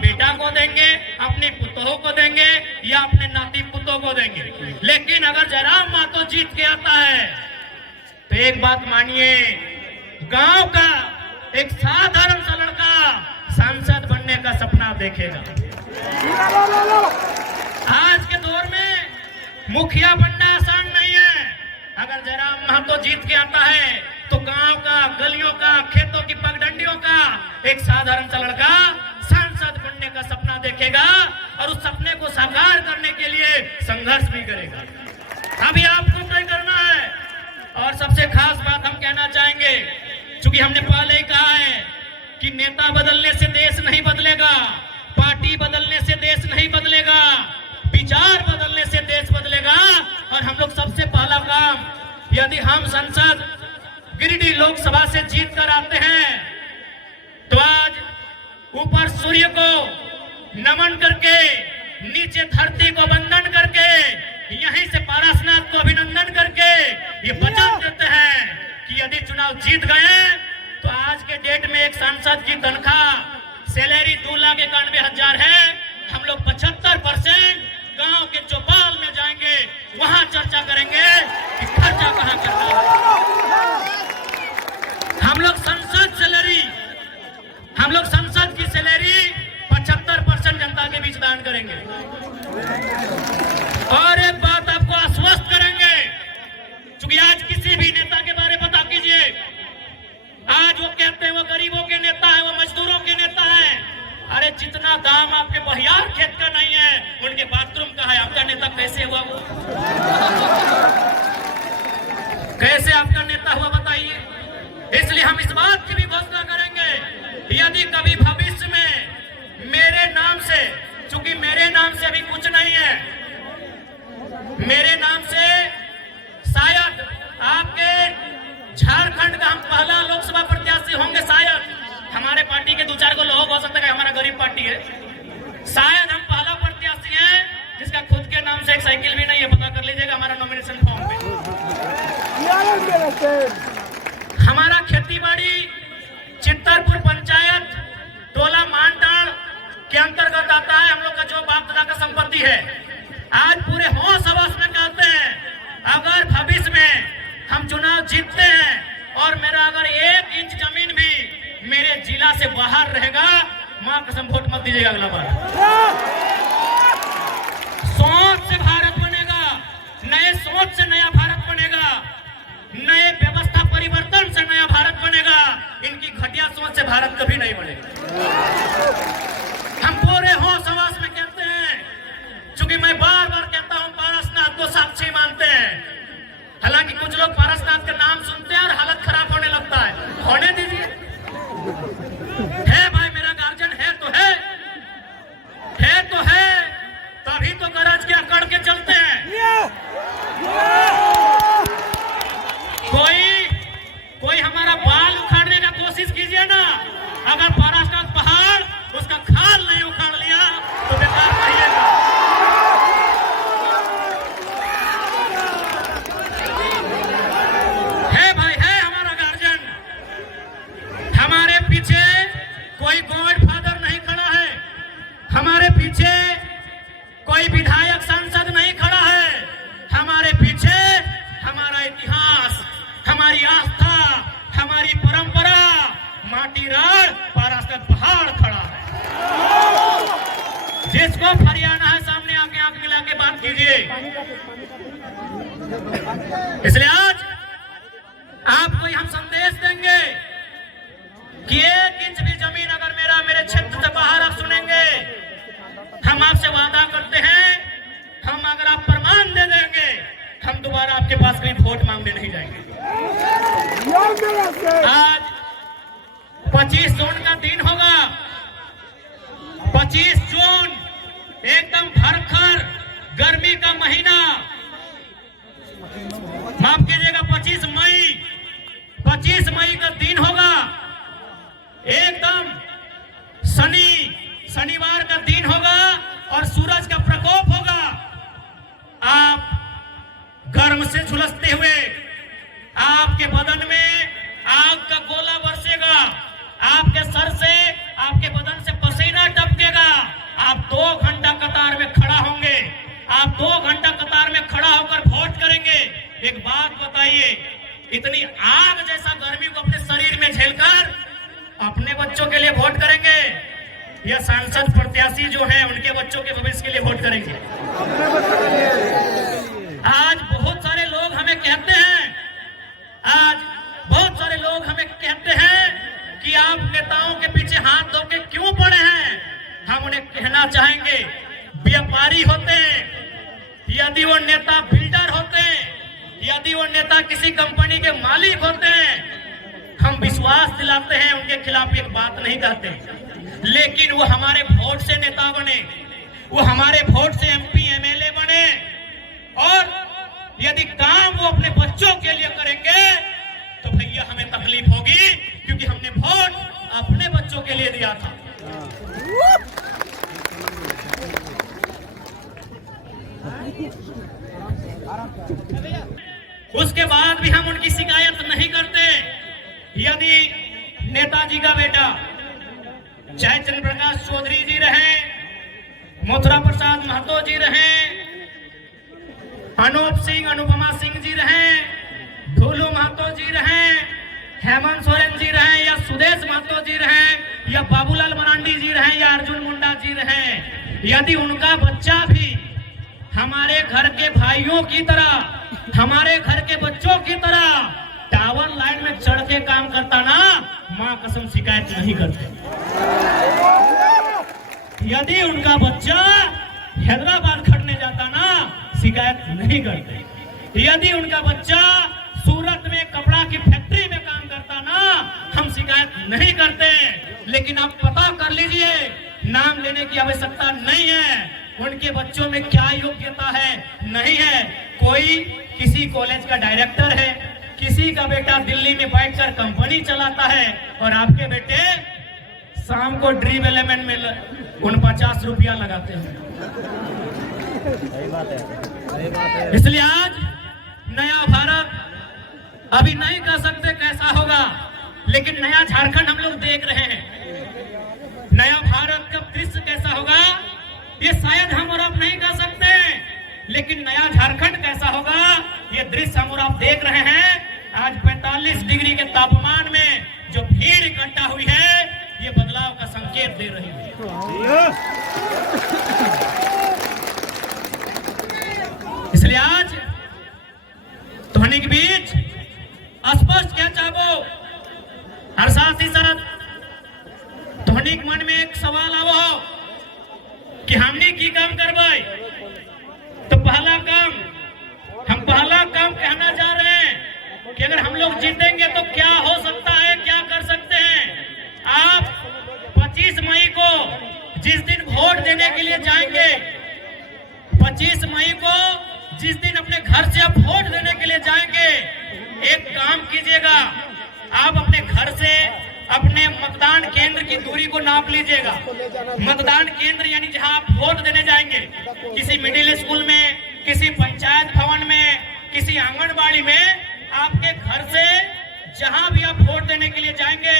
बेटा को देंगे, अपनी पुतों को देंगे या अपने नाती पुतों को देंगे। लेकिन अगर जयराम महतो जीत के आता है तो एक बात मानिए, गांव का एक साधारण सा लड़का सांसद बनने का सपना देखेगा। आज के दौर में मुखिया बनना आसान नहीं है। अगर जयराम महतो जीत के आता है तो गांव का, गलियों का, खेतों की पगडंडियों का एक साधारण सा लड़का सांसद बनने का सपना देखेगा और उस सपने को साकार करने के लिए संघर्ष भी करेगा। अभी आपको तय करना है। और सबसे खास बात हम कहना चाहेंगे, क्योंकि हमने पहले ही कहा है कि नेता बदलने से देश नहीं बदलेगा, पार्टी बदलने से देश नहीं बदलेगा, विचार बदलने से देश बदलेगा। और हम लोग सबसे पहला काम, यदि हम संसद गिरिडीह लोकसभा से जीत कर आते हैं तो आज ऊपर सूर्य को नमन करके, नीचे धरती को वंदन करके, यहीं से पारसनाथ को अभिनंदन करके ये वचन देते हैं कि यदि चुनाव जीत गए तो आज के डेट में एक सांसद की तनख्वाह सैलरी 2,91,000 है। हम लोग 75% गांव के चौपाल में जाएंगे, वहां चर्चा करेंगे कि खर्चा कहां करना है। हम लोग संसद की सैलरी 75% जनता के बीच दान करेंगे। और एक बात आपको आश्वस्त करेंगे, क्योंकि आज किसी भी नेता के बारे में बता कीजिए, आज वो कहते हैं वो गरीबों के नेता है, वो मजदूरों के नेता है। अरे जितना दाम आपके बहियार खेत का नहीं है, उनके बाथरूम का है, आपका नेता कैसे हुआ? वो कैसे आपका नेता हुआ बताइए। इसलिए हम इस बात की भी घोषणा करेंगे, यदि कभी भविष्य में मेरे नाम से, चूंकि मेरे नाम से अभी कुछ नहीं है, मेरे नाम से शायद आपके झारखंड का हम पहला लोकसभा प्रत्याशी होंगे। शायद हमारे पार्टी के 2-4 को लोग हो सकता है, हमारा गरीब पार्टी है, शायद हम पहला प्रत्याशी है जिसका खुद के नाम से एक साइकिल भी नहीं है। पता कर लीजिएगा हमारा नॉमिनेशन फॉर्म पे। हमारा खेती बाड़ी चित्तरपुर पंचायत टोला मानटाड़ के अंतर्गत आता है। हम लोग का जो बाप दादा का संपत्ति है, आज पूरे होश हवस में कहते हैं, अगर भविष्य में हम चुनाव जीतते हैं और मेरा अगर 1 इंच जमीन भी मेरे जिला से बाहर रहेगा, मां कसम वोट मत दीजिएगा अगला बार। सोच से भारत बनेगा, नए सोच से नया भारत बनेगा, नए व्यवस्था परिवर्तन से नया भारत बनेगा। इनकी घटिया सोच से भारत कभी नहीं बनेगा। हम पूरे होश हवस में कहते हैं, क्योंकि मैं बार बार कहता हूं पारसनाथ को साक्षी मानते हैं। हालांकि कुछ लोग पारसनाथ का नाम सुनते हैं और हालत खराब होने लगता है। होने दीजिए, है भाई मेरा गार्जियन है तो है तभी तो गरज के अकड़ के चलते हैं। कोई हमारा बाल उखाड़ने का कोशिश कीजिए ना, अगर पारसनाथ पहाड़ उसका खाल नहीं उखाड़ लिया तो बेकार रहिएगा। है भाई, है हमारा गार्जियन, हमारे पीछे कोई गॉड फादर नहीं खड़ा है, हमारे पीछे कोई विधायक सांसद नहीं खड़ा है, हमारे पीछे हमारा इतिहास, हमारी आस्था, हमारी परंपरा, माटी राड़ पारसनाथ पहाड़ खड़ा है। जिसको फरियाना है सामने आके आंख मिला के बात कीजिए। इसलिए आज आपको हम संदेश देंगे कि 1 इंच भी जमीन अगर मेरे क्षेत्र से बाहर आप सुनेंगे, हम आपसे वादा करते हैं, हम अगर आप प्रमाण दे देंगे, हम दोबारा आपके पास कहीं वोट मांगने नहीं जाएंगे। आज 25 जून का दिन होगा, 25 जून एकदम भरखर गर्मी का महीना, माफ कीजिएगा 25 मई का दिन होगा, एकदम शनिवार का दिन होगा और सूरज का प्रकोप होगा। आप गर्म से झुलसते हुए, आपके बदन में आग का गोला बरसेगा, आपके सर से, आपके बदन से पसीना टपकेगा, कतार में खड़ा होंगे, आप 2 घंटा कतार में खड़ा होकर वोट करेंगे। एक बात बताइए, इतनी आग जैसा गर्मी को अपने शरीर में झेलकर अपने बच्चों के लिए वोट करेंगे या सांसद प्रत्याशी जो हैं उनके बच्चों के भविष्य के लिए वोट करेंगे? आज बहुत सारे लोग हमें कहते हैं, कि आप नेताओं के पीछे हाथ धो के क्यों पड़े हैं। हम उन्हें कहना चाहेंगे, व्यापारी होते हैं, यदि वो नेता बिल्डर होते हैं, यदि वो नेता किसी कंपनी के मालिक होते हैं, हम विश्वास दिलाते हैं, उनके खिलाफ एक बात नहीं कहते, लेकिन वो हमारे वोट से नेता बने, वो हमारे वोट से एमपी एमएलए बने, और यदि काम वो अपने बच्चों के लिए करेंगे तो भैया हमें तकलीफ होगी, क्योंकि हमने वोट अपने बच्चों के लिए दिया था। उसके बाद भी हम उनकी शिकायत नहीं करते। यदि नेताजी का बेटा चाहे चंद्र प्रकाश चौधरी जी रहे, मथुरा प्रसाद महतो जी रहे, अनूप सिंह अनुपमा सिंह जी रहे, ढोलू महतो जी रहे, हेमंत सोरेन जी रहे, या सुदेश महतो जी रहे, या बाबूलाल मरांडी जी रहे, या अर्जुन मुंडा जी रहे, यदि उनका बच्चा भी हमारे घर के भाइयों की तरह, हमारे घर के बच्चों की तरह टावर लाइन में चढ़ के काम करता ना, मां कसम शिकायत नहीं करते। यदि उनका बच्चा हैदराबाद खटने जाता ना, शिकायत नहीं करते। यदि उनका बच्चा सूरत में कपड़ा की फैक्ट्री में काम करता ना, हम शिकायत नहीं करते। लेकिन आप पता कर लीजिए, नाम लेने की आवश्यकता नहीं है, उनके बच्चों में क्या योग्यता है, नहीं है। कोई किसी कॉलेज का डायरेक्टर है, किसी का बेटा दिल्ली में बैठकर कंपनी चलाता है, और आपके बेटे शाम को ड्रीम एलिमेंट में 49 रुपया लगाते हैं। इसलिए आज नया भारत अभी नहीं कह सकते कैसा होगा, लेकिन नया झारखंड हम लोग देख रहे हैं। नया भारत का दृश्य कैसा होगा ये शायद हम और आप नहीं कह सकते, लेकिन नया झारखंड कैसा होगा ये दृश्य हम और आप देख रहे हैं। आज 45 डिग्री के तापमान में जो भीड़ इकट्ठा हुई है, ये बदलाव का संकेत दे रही है। इसलिए आज ध्वनि के बीच स्पष्ट क्या चाहो, हर साथ ही साथ ध्वनि के मन में एक सवाल आवो कि हमने की काम करवाई, तो पहला काम कहना जा रहे हैं कि अगर हम लोग जीतेंगे तो क्या हो सकता है, क्या कर सकते हैं। आप 25 मई को जिस दिन वोट देने के लिए जाएंगे, 25 मई को जिस दिन अपने घर से आप वोट देने के लिए जाएंगे, एक काम कीजिएगा, आप अपने घर से अपने मतदान केंद्र की दूरी को नाप लीजिएगा। मतदान केंद्र यानी जहां आप वोट देने जाएंगे, किसी मिडिल स्कूल में, किसी पंचायत भवन में, किसी आंगनबाड़ी में, आपके घर से जहां भी आप वोट देने के लिए जाएंगे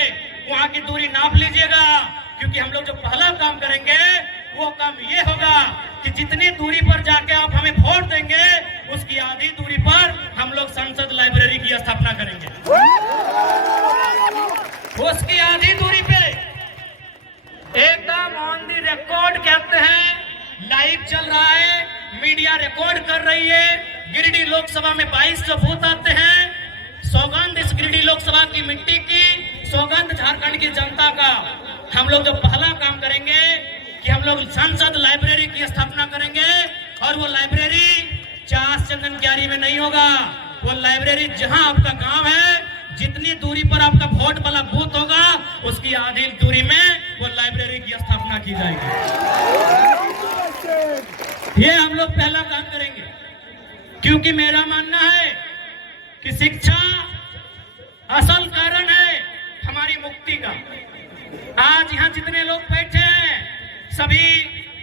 वहां की दूरी नाप लीजिएगा। क्योंकि हम लोग जो पहला काम करेंगे वो काम ये होगा कि जितनी दूरी पर जाके आप हमें वोट देंगे, उसकी आधी दूरी पर हम लोग संसद लाइब्रेरी की स्थापना करेंगे। उसकी आधी दूरी पे एकदम ऑन द रिकॉर्ड कहते हैं, लाइव चल रहा है, मीडिया रिकॉर्ड कर रही है। गिरिडीह लोकसभा में 2200 बूथ आते हैं। सौगंध इस गिरिडीह लोकसभा की मिट्टी की, सौगंध झारखंड की जनता का। हम लोग जो पहला काम करेंगे कि हम लोग संसद लाइब्रेरी की स्थापना करेंगे, और वो लाइब्रेरी चास चंदन क्यारी में नहीं होगा। वो लाइब्रेरी जहां आपका गांव है, जितनी दूरी पर आपका वोट वाला बूथ होगा, उसकी आधी दूरी में वो लाइब्रेरी की स्थापना की जाएगी। ये हम लोग पहला काम करेंगे, क्योंकि मेरा मानना है कि शिक्षा असल कारण है हमारी मुक्ति का। आज यहाँ जितने लोग बैठे हैं सभी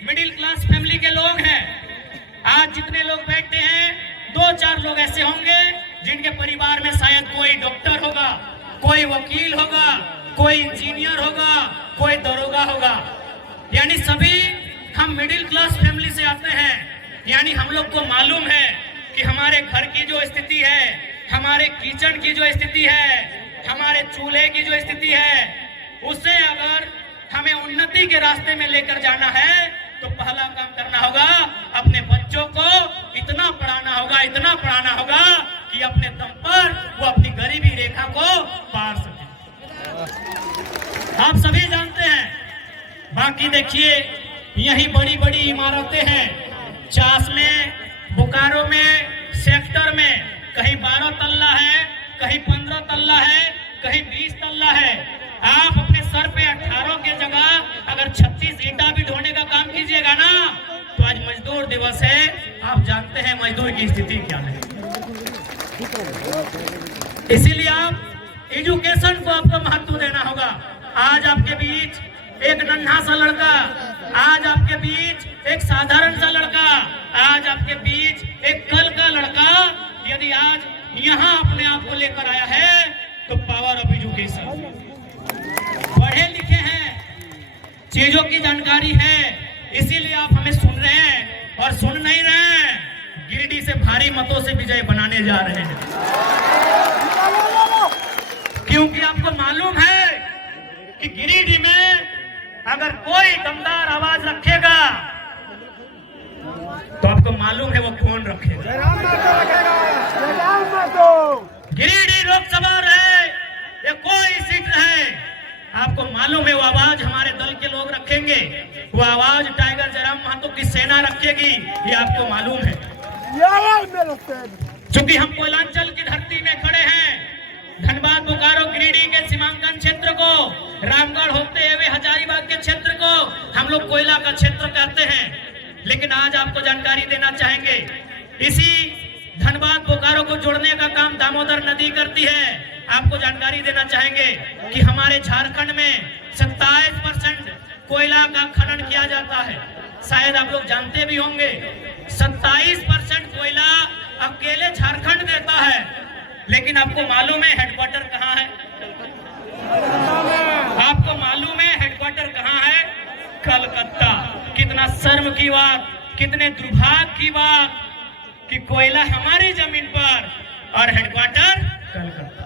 मिडिल क्लास फैमिली के लोग हैं। आज जितने लोग बैठे हैं, 2-4 लोग ऐसे होंगे जिनके परिवार में शायद कोई डॉक्टर होगा, कोई वकील होगा, कोई इंजीनियर होगा, कोई दरोगा होगा। यानी सभी हम हम मिडिल क्लास फैमिली से आते हैं, यानी हम लोग को मालूम है कि हमारे घर की जो स्थिति है, हमारे किचन की जो स्थिति है, हमारे चूल्हे की जो स्थिति है, उसे अगर हमें उन्नति के रास्ते में लेकर जाना है तो पहला काम करना होगा, अपने बच्चों को इतना पढ़ाना होगा कि अपने दम पर वो अपनी गरीबी रेखा को पार सके। आप सभी जानते हैं। बाकी देखिए, यही बड़ी बड़ी इमारतें हैं, चास में, बोकारो में, सेक्टर में, कहीं 12 तल्ला है, कहीं 15 तल्ला है, कहीं 20 तल्ला है। आप अपने सर पे 18 के जगह अगर 36 ईंटा भी ढोने का काम कीजिएगा ना, तो आज मजदूर दिवस है, आप जानते हैं मजदूर की स्थिति क्या है। इसीलिए आप एजुकेशन को आपको महत्व देना होगा। आज आपके बीच एक नन्हा सा लड़का, आज आपके बीच एक साधारण सा लड़का, आज आपके बीच एक कल का लड़का यदि आज यहाँ अपने आप को लेकर आया है तो पावर ऑफ एजुकेशन, पढ़े लिखे हैं, चीजों की जानकारी है, इसीलिए आप हमें सुन रहे हैं और सुन नहीं रहे हैं। गिरिडीह से भारी मतों से विजय बनाने जा रहे हैं, क्योंकि आपको मालूम है कि गिरिडीह में अगर कोई दमदार आवाज रखेगा तो आपको मालूम है वो कौन रखेगा। गिरिडीह लोकसभा रहे या कोई सीट रहे, आपको मालूम है वो आवाज हमारे दल के लोग रखेंगे, वो आवाज टाइगर जयराम महतो की सेना रखेगी, ये आपको मालूम है। चूंकि हम कोयलांचल की धरती में खड़े हैं, धनबाद, बोकारो, गिरिडीह के सीमांकन क्षेत्र को, रामगढ़ होते हुए हजारीबाग के क्षेत्र को हम लोग कोयला का क्षेत्र कहते हैं। लेकिन आज आपको जानकारी देना चाहेंगे, इसी धनबाद बोकारो को जोड़ने का काम दामोदर नदी करती है। आपको जानकारी देना चाहेंगे कि हमारे झारखंड में 27% कोयला का खनन किया जाता है। शायद आप लोग जानते भी होंगे, 27% कोयला अकेले झारखंड देता है। लेकिन आपको मालूम है हेडक्वार्टर कहाँ है? आपको मालूम है हेडक्वार्टर कहाँ है? कलकत्ता। कितना शर्म की बात, कितने दुर्भाग्य की बात कि कोयला हमारी जमीन पर और हेडक्वार्टर कलकत्ता।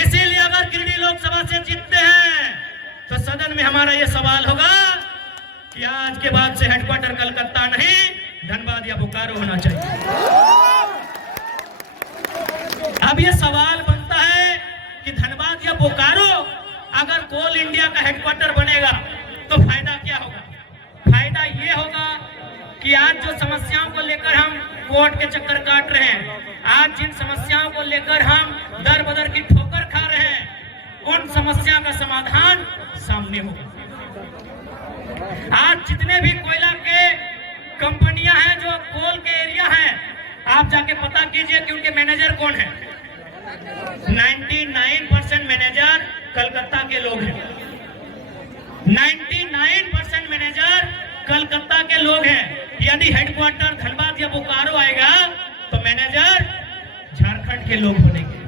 इसीलिए अगर गिरिडीह लोकसभा से जीतते हैं तो सदन में हमारा ये सवाल होगा कि आज के बाद से हेडक्वार्टर कलकत्ता नहीं, धनबाद या बोकारो होना चाहिए। अब ये सवाल बनता है कि धनबाद या बोकारो अगर कोल इंडिया का हेडक्वार्टर बनेगा तो फायदा क्या होगा? फायदा ये होगा कि आज जो समस्याओं को लेकर हम कोर्ट के चक्कर काट रहे हैं, आज जिन समस्याओं को लेकर हम दर बदर की ठोकर खा रहे हैं, उन समस्या का समाधान सामने होगा। आज जितने भी कोयला के कंपनियां हैं जो कोल के एरिया हैं, आप जाके पता कीजिए कि उनके मैनेजर कौन है। 99% मैनेजर कलकत्ता के लोग हैं। 99% मैनेजर कलकत्ता के लोग हैं। यदि हेडक्वार्टर धनबाद या बोकारो आएगा तो मैनेजर झारखंड के लोग बनेंगे।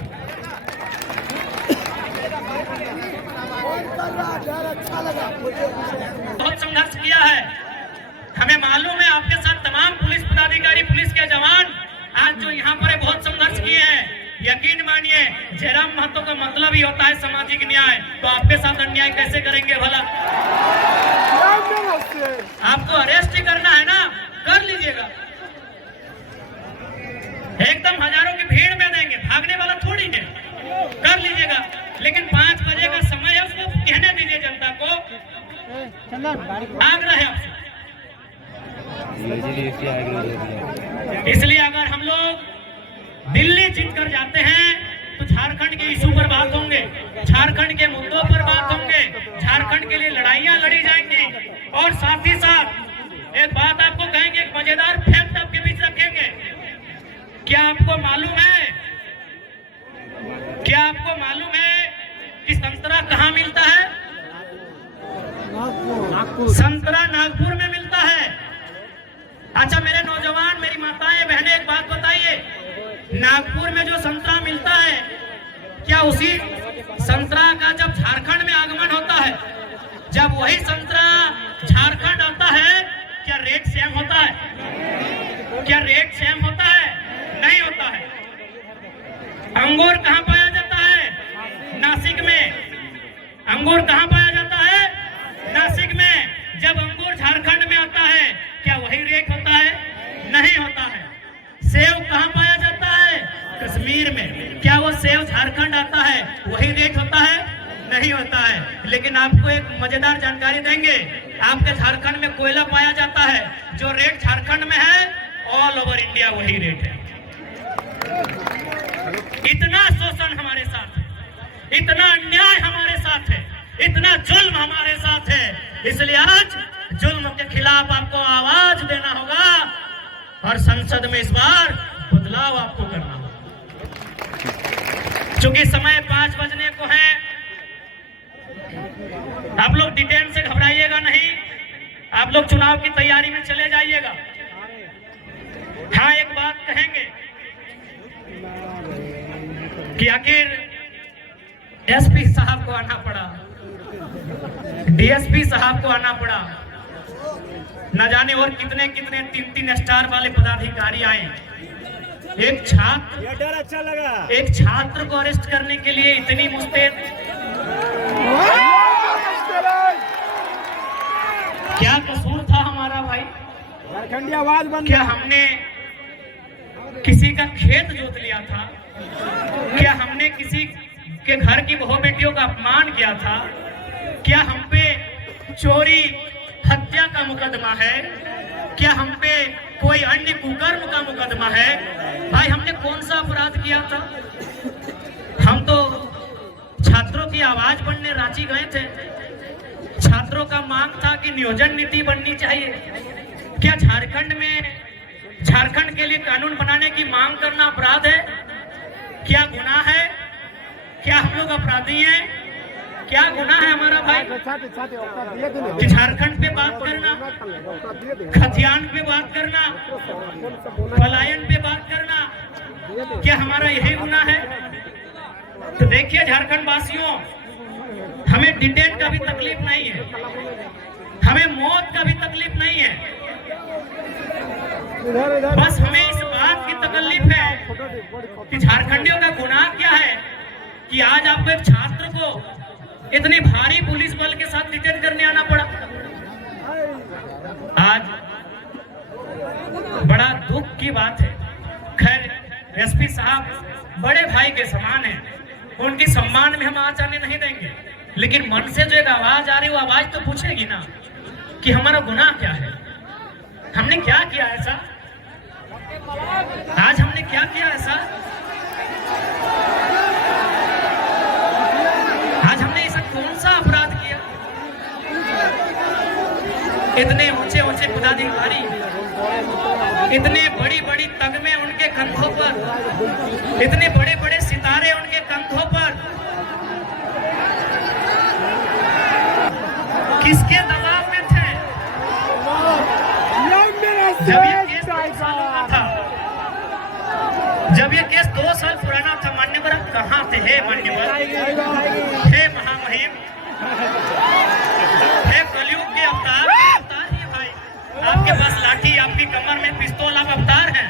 बहुत संघर्ष किया है, हमें मालूम है। आपके साथ तमाम पुलिस पदाधिकारी, पुलिस के जवान आज जो यहाँ पर बहुत संघर्ष किए हैं। यकीन मानिए, जयराम महतो का मतलब ही होता है सामाजिक न्याय। तो आपके साथ अन्याय कैसे करेंगे भला? आपको अरेस्ट ही करना है ना, कर लीजिएगा। एकदम हजारों की भीड़ में देंगे, भागने वाला थोड़ी है, कर लीजिएगा। लेकिन 5 बजे का समय है, उसको कहने दीजिए जनता को। आग्रह है आपसे। इसलिए अगर हम लोग दिल्ली जीत कर जाते हैं तो झारखंड के इशू पर बात होंगे, झारखंड के मुद्दों पर बात होंगे, झारखंड के लिए लड़ाइयां लड़ी जाएंगी। और साथ ही साथ एक बात आपको कहेंगे, एक मजेदार फैक्ट आपके बीच रखेंगे। क्या आपको मालूम है, क्या आपको मालूम है कि संतरा कहाँ मिलता है? संतरा नागपुर में मिलता है। अच्छा मेरे नौजवान, मेरी माताएं बहनें, एक बात बताइए, नागपुर में जो संतरा मिलता है, क्या उसी संतरा का जब झारखंड में आगमन होता है, जब वही संतरा झारखंड आता है क्या रेट सेम होता है? क्या रेट सेम होता है? नहीं होता है। अंगूर कहाँ पाया जाता है? नासिक में। अंगूर कहाँ पाया जाता है? नासिक में। जब अंगूर झारखंड में आता है क्या वही रेट होता है? नहीं होता है। सेव कहाँ पाया जाता है? कश्मीर में। क्या वो सेव झारखंड आता है वही रेट होता है? नहीं होता है। लेकिन आपको एक मजेदार जानकारी देंगे, आपके झारखंड में कोयला पाया जाता है, जो रेट झारखंड में है ऑल ओवर इंडिया वही रेट है। इतना शोषण हमारे साथ है, इतना अन्याय हमारे साथ है, इतना जुल्म हमारे साथ है। इसलिए आज जुल्म के खिलाफ आपको आवाज देना होगा और संसद में इस बार बदलाव आपको करना होगा। चूंकि समय 5 बजने को है, आप लोग डिटेल से घबराइएगा नहीं, आप लोग चुनाव की तैयारी में चले जाइएगा। हाँ, एक बात कहेंगे कि आखिर एसपी साहब को आना पड़ा, डीएसपी साहब को आना पड़ा, न जाने और कितने कितने 3-3 स्टार वाले पदाधिकारी आए। एक छात्र, ये डर अच्छा लगा, एक छात्र को अरेस्ट करने के लिए इतनी मुस्तैद। क्या कसूर था हमारा भाई? झारखंडी आवाज बन। क्या हमने किसी का खेत जोत लिया था? क्या हमने किसी के घर की बहू बेटियों का अपमान किया था? क्या हम पे चोरी हत्या का मुकदमा है? क्या हम पे कोई अन्य कुकर्म का मुकदमा है? भाई हमने कौन सा अपराध किया था? हम तो छात्रों की आवाज बनने रांची गए थे। छात्रों का मांग था कि नियोजन नीति बननी चाहिए। क्या झारखंड के लिए कानून बनाने की मांग करना अपराध है? क्या गुनाह है? क्या हम लोग अपराधी हैं? क्या गुनाह है हमारा भाई? कि झारखंड पे बात करना, खतियान पे बात करना, पलायन पे बात करना, क्या हमारा यही गुनाह है? तो देखिए झारखंड वासियों, हमें डिटेन का भी तकलीफ नहीं है, हमें मौत का भी तकलीफ नहीं है, बस हमें इस बात की तकलीफ है कि झारखंडियों का गुनाह क्या है कि आज आपको एक छात्र को इतनी भारी पुलिस बल के साथ डिटेन करने आना पड़ा। आज बड़ा दुख की बात है। खैर एसपी साहब बड़े भाई के समान हैं, उनकी सम्मान में हम आज आने नहीं देंगे, लेकिन मन से जो एक आवाज आ रही, वो आवाज तो पूछेगी ना कि हमारा गुनाह क्या है, हमने क्या किया ऐसा, आज हमने क्या किया ऐसा, आज हमने ऐसा कौन सा अपराध किया? इतने ऊंचे ऊंचे पदाधिकारी, इतने बड़ी बड़ी तगमे उनके कंधों पर, इतने बड़े बड़े सितारे उनके कंधों पर, किसके दबाव में थे? जब ये केस 2 सालों का था, जब ये केस 2 साल पुराना था, मान्यवर आप कहाँ थे? हे मान्यवर, हे महामहिम, हे कलयुग के अवतार, अवतार ही भाई, आपके पास लाठी, आपकी कमर में पिस्तौल, आप अवतार हैं,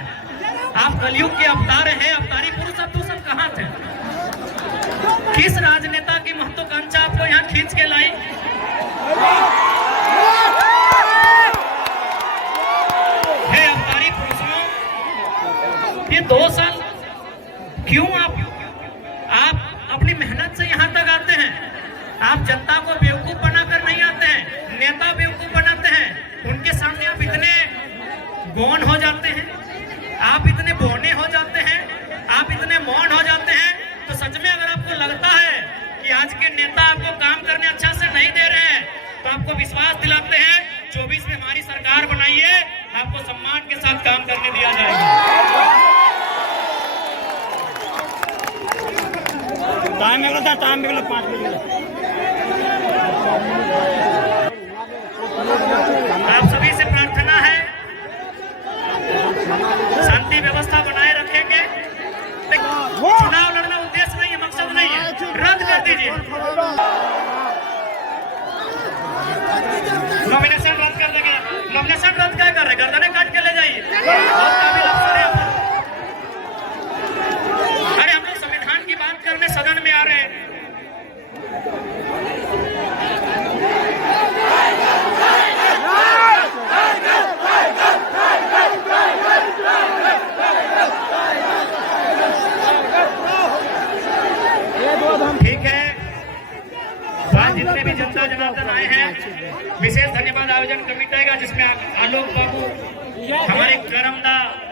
आप कलयुग के अवतार हैं, अवतारी पुरुष। अब तो सब कहाँ थे? किस राजनेता की महत्वाकांक्षा आपको यहाँ खींच के लाई? हे अवतारी पुरुषों, ये 2 साल क्यों आप अपनी मेहनत से यहाँ तक आते हैं? आप जनता को बेवकूफ बनाकर नहीं आते हैं, नेता बेवकूफ बनाते हैं, उनके सामने आप इतने गौन हो जाते हैं, आप इतने बौने हो जाते हैं, आप इतने मौन हो जाते हैं। तो सच में अगर आपको लगता है कि आज के नेता आपको काम करने अच्छा से नहीं दे रहे हैं, तो आपको विश्वास दिलाते हैं 24 में हमारी सरकार बनाइए, आपको सम्मान के साथ काम करने दिया जाएगा। टाइम में था, टाइम में 5 बजे। आप सभी से प्रार्थना है, शांति व्यवस्था बनाए रखेंगे। चुनाव लड़ना उद्देश्य नहीं है, मकसद नहीं है, रद्द कर दीजिए, नॉमिनेशन रद्द कर देंगे, नॉमिनेशन रद्द स्वागत करने सदन में आ रहे हैं। ठीक है, आज जितने भी जनता जनार्दन आए हैं, विशेष धन्यवाद आयोजन कमेटी का, जिसमें आलोक बाबू हमारे करमदा